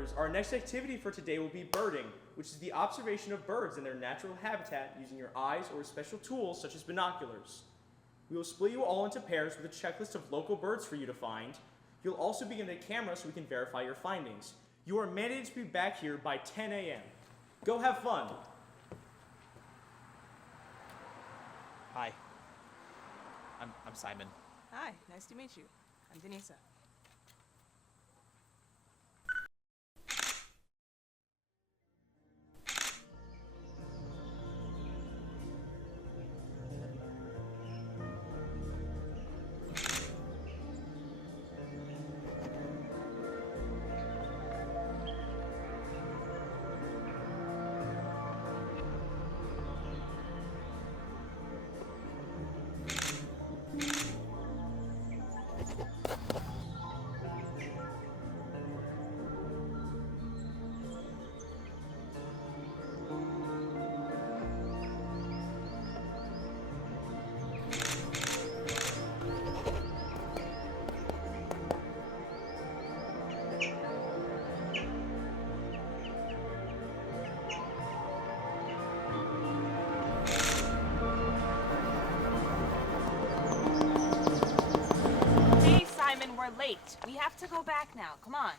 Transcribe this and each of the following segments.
binoculars, our next activity for today will be birding, which is the observation of birds in their natural habitat using your eyes or special tools such as binoculars. We will split you all into pairs with a checklist of local birds for you to find. You'll also be given a camera so we can verify your findings. You are mandated to be back here by 10 a.m. Go have fun. Hi. I'm Simon. Hi, nice to meet you. I'm Denisa. We're late. We have to go back now. Come on.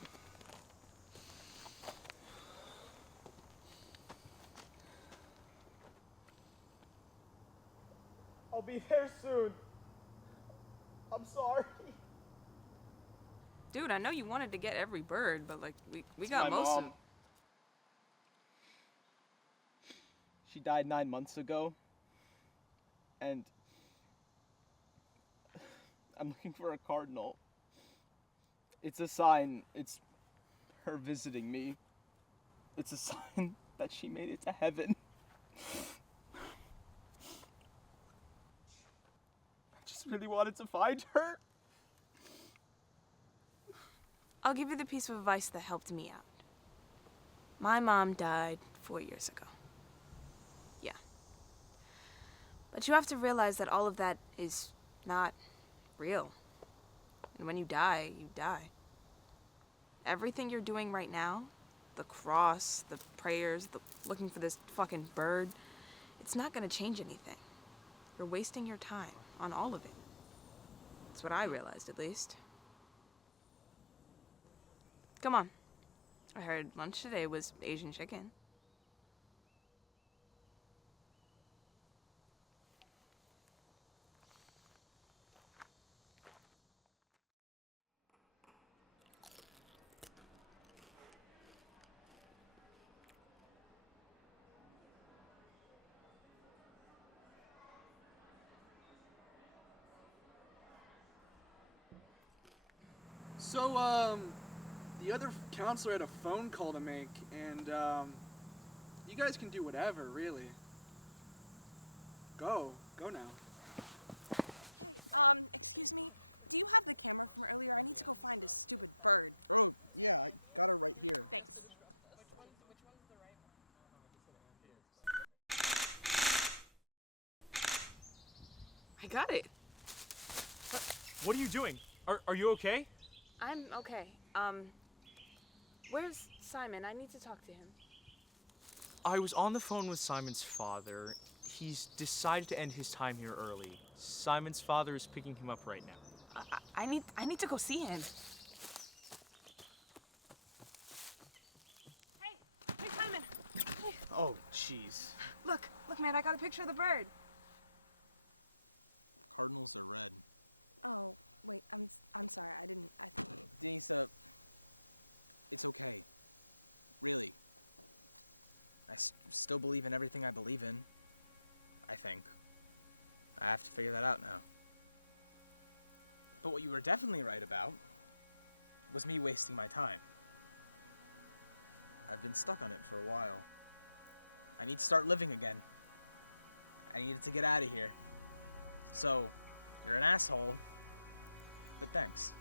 I'll be there soon. I'm sorry. Dude, I know you wanted to get every bird, but like we It's got my most of mom. She died 9 months ago. And I'm looking for a cardinal. It's a sign. It's her visiting me. It's a sign that she made it to heaven. I just really wanted to find her. I'll give you the piece of advice that helped me out. My mom died 4 years ago. Yeah. But you have to realize that all of that is not real. And when you die, you die. Everything you're doing right now, the cross, the prayers, the looking for this fucking bird, it's not gonna change anything. You're wasting your time on all of it. That's what I realized, at least. Come on. I heard lunch today was Asian chicken. So, the other counselor had a phone call to make, and, you guys can do whatever, really. Go now. Hey, excuse me? Do you have the camera from earlier? I need to go find a stupid bird. Oh, yeah, I got her right here. Thanks. I got it. What are you doing? Are you okay? I'm okay. Where's Simon? I need to talk to him. I was on the phone with Simon's father. He's decided to end his time here early. Simon's father is picking him up right now. I need to go see him. Hey, Simon. Hey. Oh, jeez. Look, man, I got a picture of the bird. Cardinals are red. Oh, wait, I'm sorry. I think. Denisa, it's okay. Really. I still believe in everything I believe in. I think. I have to figure that out now. But what you were definitely right about was me wasting my time. I've been stuck on it for a while. I need to start living again. I needed to get out of here. So, you're an asshole, but thanks.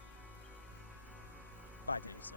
Bye, Denisa.